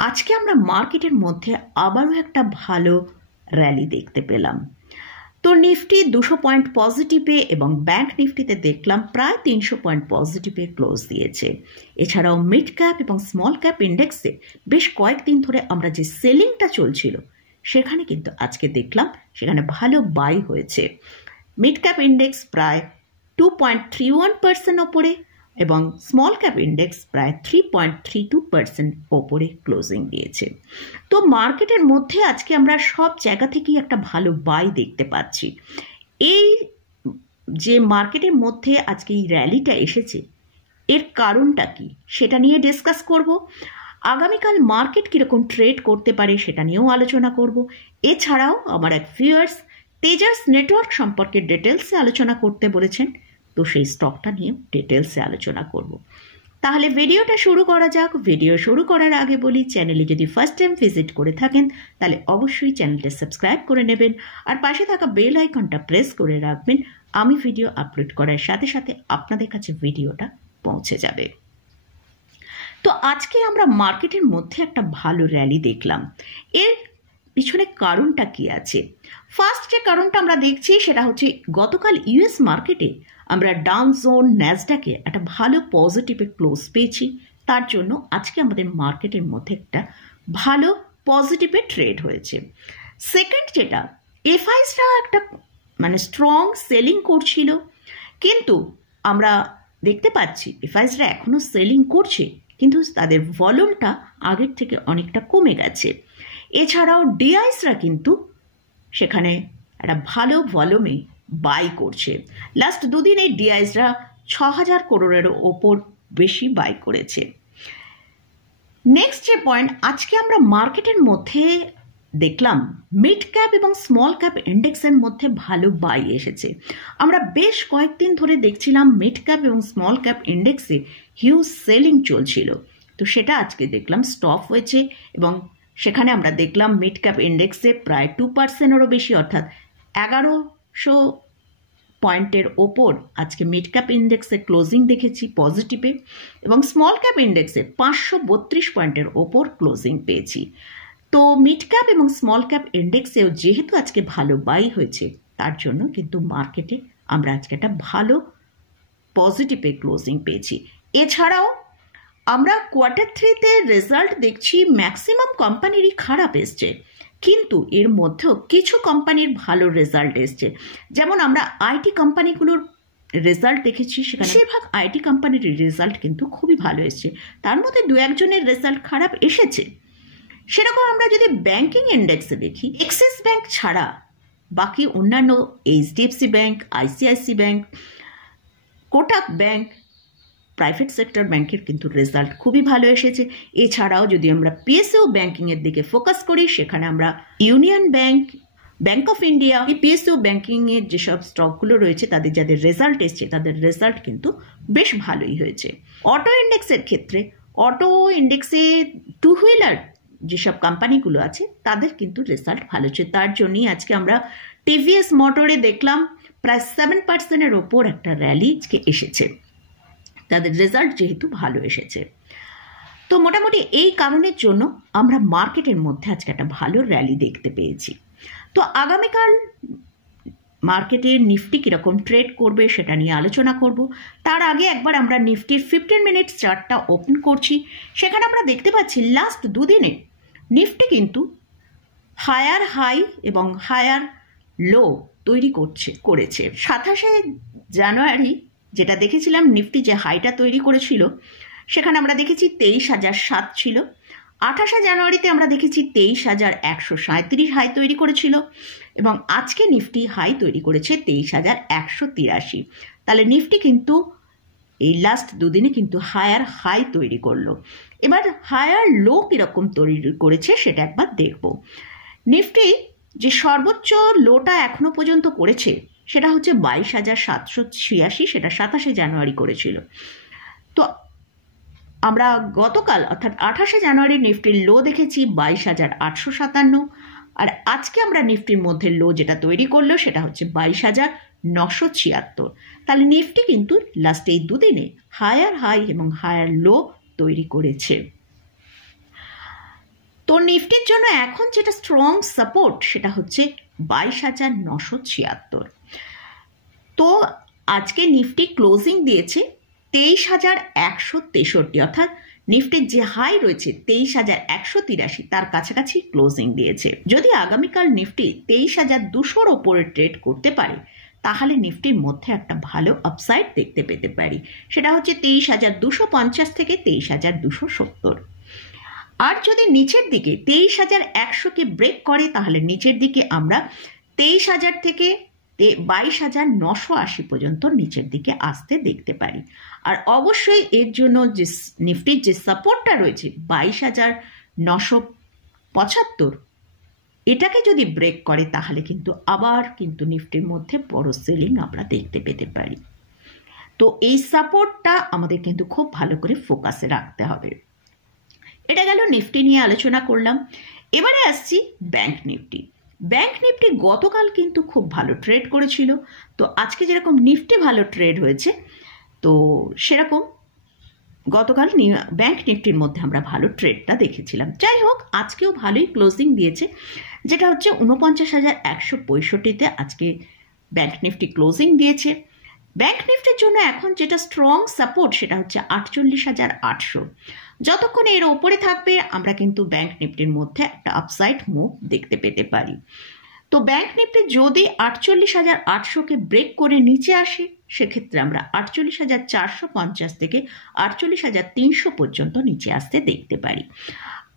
আজকে আমরা মার্কেটের মধ্যে আবারও একটা ভালো র্যালি দেখতে পেলাম। তো নিফটি 200 পয়েন্ট পজিটিভে এবং ব্যাংক নিফটিতে দেখলাম প্রায় 300 পয়েন্ট পজিটিভে ক্লোজ দিয়েছে। এছাড়াও মিড ক্যাপ এবং স্মল ক্যাপ ইন্ডেক্সে বেশ কয়েকদিন ধরে আমরা যে সেলিংটা চলছিল সেখানে কিন্তু আজকে দেখলাম সেখানে ভালো বাই হয়েছে। মিড ক্যাপ ইন্ডেক্স প্রায় 2.31% ওপরে এবং স্মল ক্যাপ ইন্ডেক্স প্রায় 3.32% ওপরে ক্লোজিং দিয়েছে। তো মার্কেটের মধ্যে আজকে আমরা সব জায়গা থেকেই একটা ভালো বাই দেখতে পাচ্ছি। এই যে মার্কেটের মধ্যে আজকে এই র্যালিটা এসেছে এর কারণটা কি সেটা নিয়ে ডিসকাস করব। আগামীকাল মার্কেট কীরকম ট্রেড করতে পারে সেটা নিয়েও আলোচনা করব। এছাড়াও আমার এক ভিউয়ার্স তেজাস নেটওয়ার্ক সম্পর্কে ডিটেলসে আলোচনা করতে বলেছেন, তো সেই স্টকটা নিয়ে ডিটেলসে আলোচনা করব। তাহলে ভিডিওটা শুরু করা যাক। ভিডিও শুরু করার আগে বলি, চ্যানেলে যদি ফার্স্ট টাইম ভিজিট করে থাকেন তাহলে অবশ্যই চ্যানেলটা সাবস্ক্রাইব করে নেবেন আর পাশে থাকা বেল আইকনটা প্রেস করে রাখবেন। আমি ভিডিও আপলোড করার সাথে সাথে আপনাদের কাছে ভিডিওটা পৌঁছে যাবে। তো আজকে আমরা মার্কেটের মধ্যে একটা ভালো র্যালি দেখলাম। এর পিছনে কারণটা কি আছে? ফার্স্ট যে কারণটা আমরা দেখছি সেটা হচ্ছে গতকাল ইউএস মার্কেটে আমরা ডাউন জোন ন্যাসডাকে একটা ভালো পজিটিভে ক্লোজ পেয়েছি, তার জন্য আজকে আমাদের মার্কেটের মধ্যে একটা ভালো পজিটিভে ট্রেড হয়েছে। সেকেন্ড যেটা, এফআইসরা একটা স্ট্রং সেলিং করছিল, কিন্তু আমরা দেখতে পাচ্ছি এফআইসরা এখনো সেলিং করছে কিন্তু তাদের ভলিউমটা আগের থেকে অনেকটা কমে গেছে। এছাড়াও ডিআইসরা কিন্তু সেখানে একটা ভালো ভলিউমে বাই করছে। লাস্ট দুদিনে ডিআইসরা 6,000 করোড়েরও ওপর বেশি বাই করেছে। নেক্সট যে পয়েন্ট, আজকে আমরা মার্কেটের মধ্যে দেখলাম মিড ক্যাপ এবং স্মল ক্যাপ ইন্ডেক্সের মধ্যে ভালো বাই এসেছে। আমরা বেশ কয়েকদিন ধরে দেখছিলাম মিড ক্যাপ এবং স্মল ক্যাপ ইন্ডেক্সে হিউজ সেলিং চলছিল, তো সেটা আজকে দেখলাম স্টপ হয়েছে এবং সেখানে আমরা দেখলাম মিড ক্যাপ ইন্ডেক্সে প্রায় 2%-এরও বেশি অর্থাৎ 1100 পয়েন্টের ওপর আজকে মিড ক্যাপ ইন্ডেক্সে ক্লোজিং দেখেছি পজিটিভে এবং স্মল ক্যাপ ইন্ডেক্সে 532 পয়েন্টের ওপর ক্লোজিং পেয়েছি। তো মিড ক্যাপ এবং স্মল ক্যাপ ইন্ডেক্সেও যেহেতু আজকে ভালো বাই হয়েছে তার জন্য কিন্তু মার্কেটে আমরা আজকে একটা ভালো পজিটিভে ক্লোজিং পেয়েছি। এছাড়াও আমরা কোয়ার্টার 3-তে রেজাল্ট দেখছি ম্যাক্সিমাম কোম্পানিরই খারাপ এসছে, কিন্তু এর মধ্যেও কিছু কোম্পানির ভালো রেজাল্ট এসছে। যেমন আমরা আইটি কোম্পানিগুলোর রেজাল্ট দেখেছি, সেখানে বেশিরভাগ আইটি কোম্পানির রেজাল্ট কিন্তু খুবই ভালো এসছে, তার মধ্যে 2-1জনের রেজাল্ট খারাপ এসেছে। সেরকম আমরা যদি ব্যাংকিং ইন্ডেক্সে দেখি, এক্সিস ব্যাংক ছাড়া বাকি অন্যান্য HDFC bank, ICICI bank, Kotak bank, private sector ব্যাংকের কিন্তু রেজাল্ট খুবই ভালো এসেছে। এছাড়াও যদি আমরা পিএসইউ ব্যাংকিংয়ের দিকে ফোকাস করি, সেখানে আমরা union bank, bank of India, PSU ব্যাংকিংয়ের যেসব স্টকগুলো রয়েছে তাদের যাদের রেজাল্ট এসছে তাদের রেজাল্ট কিন্তু বেশ ভালোই হয়েছে। অটো ইন্ডেক্সের ক্ষেত্রে অটো ইন্ডেক্সে টু হুইলার যেসব কোম্পানিগুলো আছে তাদের কিন্তু রেজাল্ট ভালো হচ্ছে, তার জন্যই আজকে আমরা টিভিএস মোটরে দেখলাম প্রায় 7%-এর ওপর একটা র্যালি আজকে এসেছে, তাদের রেজাল্ট যেহেতু ভালো এসেছে। তো মোটামুটি এই কারণের জন্য আমরা মার্কেটের মধ্যে আজকে একটা ভালো র্যালি দেখতে পেয়েছি। তো আগামীকাল মার্কেটে নিফটি কীরকম ট্রেড করবে সেটা নিয়ে আলোচনা করব। তার আগে একবার আমরা নিফটির 15 মিনিট চার্টটা ওপেন করছি। সেখানে আমরা দেখতে পাচ্ছি লাস্ট দুদিনে নিফটি কিন্তু হায়ার হাই এবং হায়ার লো তৈরি করেছে। 27শে জানুয়ারি যেটা দেখেছিলাম নিফটি যে হাইটা তৈরি করেছিল সেখানে আমরা দেখেছি 23,007 ছিল। 28শে জানুয়ারিতে আমরা দেখেছি 23,137 হাই তৈরি করেছিল এবং আজকে নিফটি হাই তৈরি করেছে 23,183। তাহলে নিফটি কিন্তু এই লাস্ট দুদিনে কিন্তু হায়ার হাই তৈরি করলো। এবার হায়ার লো কীরকম তৈরি করেছে সেটা একবার দেখব। নিফটি যে সর্বোচ্চ লোটা এখনো পর্যন্ত করেছে সেটা হচ্ছে 22,786, সেটা 27শে জানুয়ারি করেছিল। তো আমরা গতকাল অর্থাৎ 28শে জানুয়ারি নিফটির লো দেখেছি 22,857 আর আজকে আমরা নিফটির মধ্যে লো যেটা তৈরি করলো সেটা হচ্ছে 22,976। তাহলে নিফটি কিন্তু লাস্ট এই দুদিনে হায়ার হাই এবং হায়ার লো তৈরি করেছে। তো নিফটির জন্য এখন যেটা স্ট্রং সাপোর্ট সেটা হচ্ছে 22,976। তো আজকে নিফটি ক্লোজিং দিয়েছে 23,163, অর্থাৎ নিফটির যে হাই রয়েছে 23,183 তার কাছাকাছি ক্লোজিং দিয়েছে। যদি আগামীকাল নিফটি 23,200 ওপরে ট্রেড করতে পারে তাহলে নিফটির মধ্যে একটা ভালো আপসাইড দেখতে পেতে পারি, সেটা হচ্ছে 23,250 থেকে 23,270। আর যদি নিচের দিকে 23,100কে ব্রেক করে তাহলে নিচের দিকে আমরা 23,000 থেকে 22,980 পর্যন্ত নিচের দিকে আসতে দেখতে পারি। আর অবশ্যই এর জন্য যে নিফটির যে সাপোর্টটা রয়েছে 22,975, এটাকে যদি ব্রেক করে তাহলে কিন্তু আবার কিন্তু নিফটির মধ্যে বড় সেলিং আমরা দেখতে পেতে পারি। তো এই সাপোর্টটা আমাদের কিন্তু খুব ভালো করে ফোকাসে রাখতে হবে। এটা গেল নিফটি নিয়ে আলোচনা করলাম। এবারে আসছি ব্যাংক নিফটি। ব্যাংক নিফটি গতকাল কিন্তু খুব ভালো ট্রেড করেছিল, তো আজকে যেরকম নিফটি ভালো ট্রেড হয়েছে তো সেরকম গতকাল ব্যাংক নিফটির মধ্যে আমরা ভালো ট্রেডটা দেখেছিলাম। যাই হোক, আজকেও ভালোই ক্লোজিং দিয়েছে, যেটা হচ্ছে 49,165-তে আজকে ব্যাংক নিফটি ক্লোজিং দিয়েছে। ব্যাংক নিফটির জন্য এখন যেটা স্ট্রং সাপোর্ট সেটা হচ্ছে 48,800। যতক্ষণ এর ওপরে থাকবে আমরা কিন্তু ব্যাংক নিফটির মধ্যে একটা আপসাইড মুভ দেখতে পেতে পারি। তো ব্যাংক নিফটি যদি 48,800কে ব্রেক করে নিচে আসে সেক্ষেত্রে আমরা 48,450 থেকে 48,300 পর্যন্ত নিচে আসতে দেখতে পারি।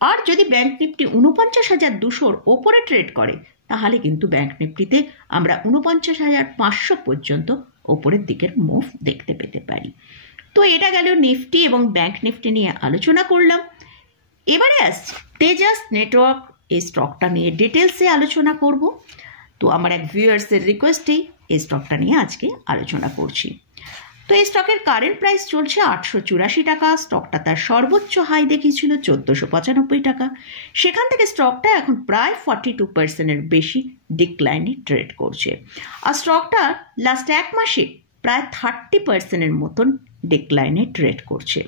আর যদি ব্যাংক নিফটি 49,200-র ওপরে ট্রেড করে তাহলে কিন্তু ব্যাংক নিফটিতে আমরা 49,500 পর্যন্ত ওপরের দিকের মুভ দেখতে পেতে পারি। তো এটা গেল নিফটি এবং ব্যাংক নিফটি নিয়ে আলোচনা করলাম। এবারে আসছি তেজাস নেটওয়ার্ক, এই স্টকটা নিয়ে ডিটেলসে আলোচনা করব। তো আমার এক ভিউয়ার্সের রিকোয়েস্টেই এই স্টকটা নিয়ে আজকে আলোচনা করছি। তো এই স্টকের কারেন্ট প্রাইস চলছে 884 টাকা। স্টকটা তার সর্বোচ্চ হাই দেখিয়েছিল 1495 টাকা। সেখান থেকে স্টকটা এখন প্রায় 42%-এর বেশি ডিক্লাইনে ট্রেড করছে। আর স্টকটা লাস্ট এক মাসে প্রায় 30%-এর মতন ডিক্লাইনে ট্রেড করছে।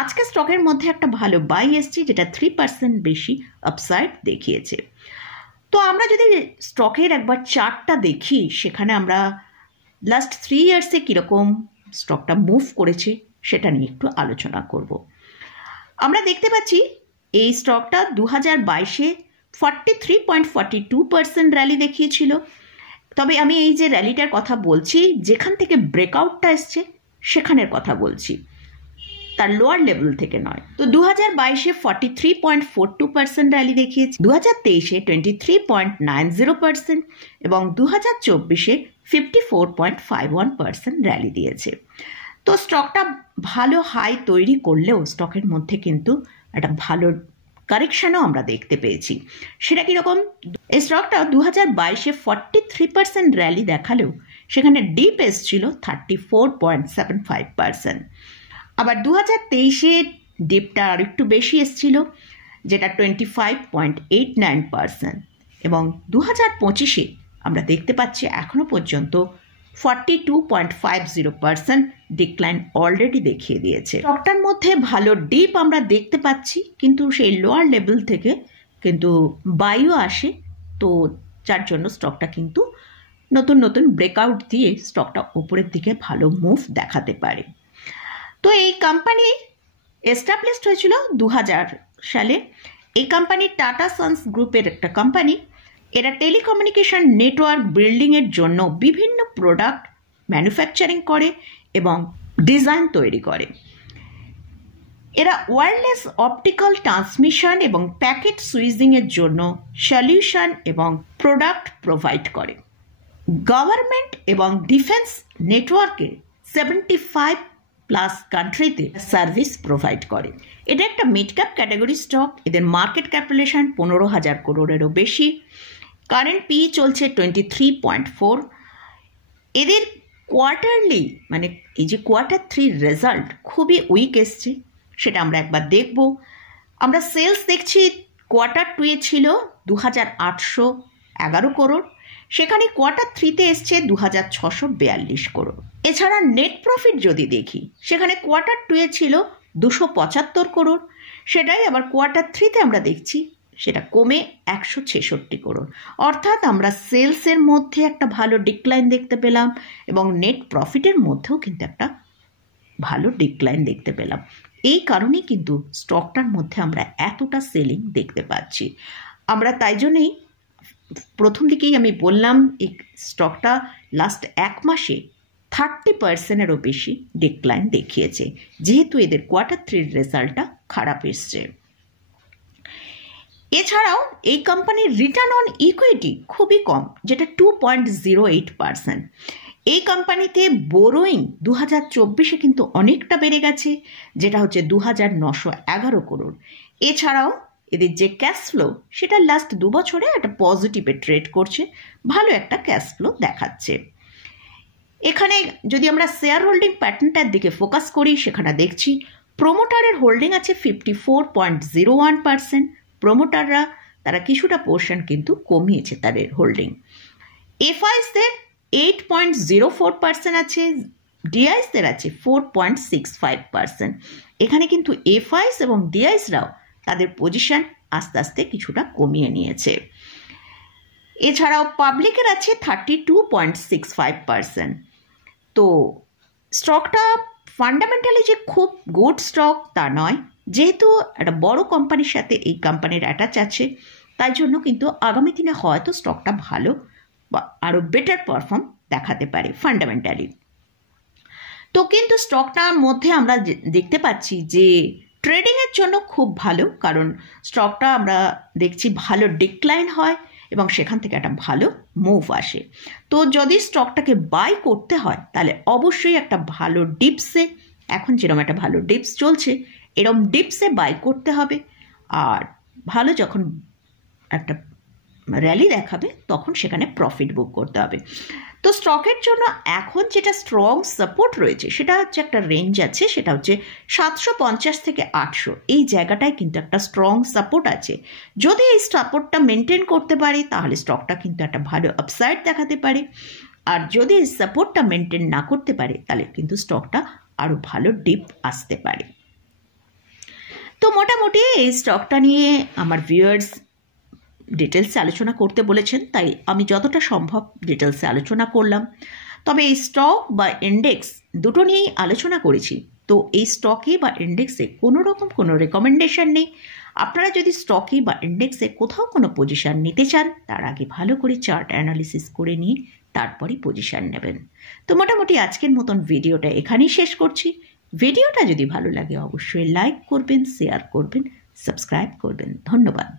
আজকে স্টকের মধ্যে একটা ভালো বাই এসছে, যেটা 3% বেশি আপসাইড দেখিয়েছে। তো আমরা যদি স্টকের একবার চার্টটা দেখি সেখানে আমরা লাস্ট 3 ইয়ার্সে কীরকম স্টকটা মুভ করেছে সেটা নিয়ে একটু আলোচনা করব। আমরা দেখতে পাচ্ছি এই স্টকটা 2022-এ 43.42% র্যালি দেখিয়েছিল। তবে আমি এই যে র্যালিটার কথা বলছি, যেখান থেকে ব্রেকআউটটা এসছে সেখানের কথা বলছি, তার লোয়ার লেভেল থেকে নয়। তো 2022-এ 43.42% র্যালি দেখিয়েছে, 2023-এ 23.90% এবং 2024-এ 54.51% র্যালি দিয়েছে। তো স্টকটা ভালো হাই তৈরি করলেও স্টকের মধ্যে কিন্তু একটা ভালো কারেকশানও আমরা দেখতে পেয়েছি। সেটা কীরকম? এই স্টকটা 2022-এ 43% র্যালি দেখালেও সেখানে ডিপ এসছিল 34.75%। আবার 2023-এ ডিপটা আর একটু বেশি এসছিল, যেটা 25.89%। এবং 2025-এ আমরা দেখতে পাচ্ছি এখনো পর্যন্ত 42.50% ডিক্লাইন অলরেডি দেখিয়ে দিয়েছে। স্টকটার মধ্যে ভালো ডিপ আমরা দেখতে পাচ্ছি, কিন্তু সেই লোয়ার লেভেল থেকে কিন্তু বাইও আসে, তো যার জন্য স্টকটা কিন্তু নতুন নতুন ব্রেকআউট দিয়ে স্টকটা উপরের দিকে ভালো মুভ দেখাতে পারে। তো এই কোম্পানি এস্টাবলিশড হয়েছিল 2000 সালে। এই কোম্পানি টাটা সন্স গ্রুপের একটা কোম্পানি। এরা টেলিকমিউনিকেশন নেটওয়ার্ক বিল্ডিংয়ের জন্য বিভিন্ন প্রোডাক্ট ম্যানুফ্যাকচারিং করে এবং ডিজাইন তৈরি করে। এরা ওয়্যারলেস অপটিক্যাল ট্রান্সমিশন এবং প্যাকেট সুইচিংয়ের জন্য সলিউশন এবং প্রোডাক্ট প্রোভাইড করে। গভর্নমেন্ট এবং ডিফেন্স নেটওয়ার্কে 75+ কান্ট্রিতে সার্ভিস প্রোভাইড করে। এটা একটা মিড ক্যাপ ক্যাটাগরি স্টক। এদের মার্কেট ক্যাপিটালাইজেশন 15,000 করোড়েরও বেশি। কারেন্ট পি চলছে 23.4। এদের কোয়ার্টারলি মানে এই যে Q3 রেজাল্ট খুবই উইক এসছে, সেটা আমরা একবার দেখব। আমরা সেলস দেখছি Q2 ছিল 2,811 করোড়, সেখানে Q3-তে এসছে 2,642 করোড়। এছাড়া নেট প্রফিট যদি দেখি সেখানে Q2 ছিল 275 করোড়, সেটাই আবার Q3-তে আমরা দেখছি সেটা কমে 166 করোড়। অর্থাৎ আমরা সেলসের মধ্যে একটা ভালো ডিক্লাইন দেখতে পেলাম এবং নেট প্রফিটের মধ্যেও কিন্তু একটা ভালো ডিক্লাইন দেখতে পেলাম। এই কারণেই কিন্তু স্টকটার মধ্যে আমরা এতটা সেলিং দেখতে পাচ্ছি। আমরা তাই জন্যই প্রথম দিকেই আমি বললাম এই স্টকটা লাস্ট 1 মাসে 30%-এরও বেশি ডিক্লাইন দেখিয়েছে, যেহেতু এদের Q3 রেজাল্টটা খারাপ এসছে। এছাড়াও এই কোম্পানির রিটার্ন অন ইকুইটি খুবই কম, যেটা 2.08%। এই কোম্পানিতে বোরোয়িং 2024-এ কিন্তু অনেকটা বেড়ে গেছে, যেটা হচ্ছে 2911 করোড়। এছাড়াও এদের যে ক্যাশ ফ্লো সেটা লাস্ট 2 বছরে একটা পজিটিভে ট্রেড করছে, ভালো একটা ক্যাশ ফ্লো দেখাচ্ছে। এখানে যদি আমরা শেয়ার হোল্ডিং প্যাটার্নটার দিকে ফোকাস করি, সেখানে দেখছি প্রোমোটারের হোল্ডিং আছে 54.01%। প্রোমোটাররা তারা কিছুটা পোর্শন কিন্তু কমিয়েছে তাদের হোল্ডিং। এফআইসদের 8.04% আছে, ডিআইসদের আছে 4.65%। এখানে কিন্তু এফআইস এবং ডিআইসরাও তাদের পজিশন আস্তে আস্তে কিছুটা কমিয়ে নিয়েছে। এছাড়াও পাবলিকের আছে 32.65%। তো স্টকটা ফান্ডামেন্টালি যে খুব গুড স্টক তা নয়, যেহেতু একটা বড় কোম্পানির সাথে এই কোম্পানির অ্যাটাচ আছে, তাই জন্য কিন্তু আগামী দিনে হয়তো স্টকটা ভালো বা আরও বেটার পারফর্ম দেখাতে পারে ফান্ডামেন্টালি। তো কিন্তু স্টকটার মধ্যে আমরা দেখতে পাচ্ছি যে ট্রেডিংয়ের জন্য খুব ভালো, কারণ স্টকটা আমরা দেখছি ভালো ডিক্লাইন হয় এবং সেখান থেকে একটা ভালো মুভ আসে। তো যদি স্টকটাকে বাই করতে হয় তাহলে অবশ্যই একটা ভালো ডিপসে, এখন যেরকম একটা ভালো ডিপস চলছে এরকম ডিপসে বাই করতে হবে, আর ভালো যখন একটা র্যালি দেখাবে তখন সেখানে প্রফিট বুক করতে হবে। তো স্টকের জন্য এখন যেটা স্ট্রং সাপোর্ট রয়েছে সেটা হচ্ছে একটা রেঞ্জ আছে, সেটা হচ্ছে 750 থেকে 800। এই জায়গাটায় কিন্তু একটা স্ট্রং সাপোর্ট আছে। যদি এই সাপোর্টটা মেনটেন করতে পারে তাহলে স্টকটা কিন্তু একটা ভালো আপসাইড দেখাতে পারে, আর যদি এই সাপোর্টটা মেনটেন না করতে পারে তাহলে কিন্তু স্টকটা আরও ভালো ডিপ আসতে পারে। তো মোটামুটি এই স্টকটা নিয়ে আমার ভিউয়ার্স ডিটেলসে আলোচনা করতে বলেছেন, তাই আমি যতটা সম্ভব ডিটেলসে আলোচনা করলাম। তবে এই স্টক বা ইন্ডেক্স দুটো নিয়েই আলোচনা করেছি। তো এই স্টকে বা ইন্ডেক্সে কোনো রকম কোনো রেকমেন্ডেশন নেই। আপনারা যদি স্টকে বা ইন্ডেক্সে কোথাও কোনো পজিশান নিতে চান তার আগে ভালো করে চার্ট অ্যানালিসিস করে নিয়ে তারপরই পজিশান নেবেন। তো মোটামুটি আজকের মতন ভিডিওটা এখানেই শেষ করছি। ভিডিওটা যদি ভালো লাগে অবশ্যই লাইক করবেন, শেয়ার করবেন, সাবস্ক্রাইব করবেন। ধন্যবাদ।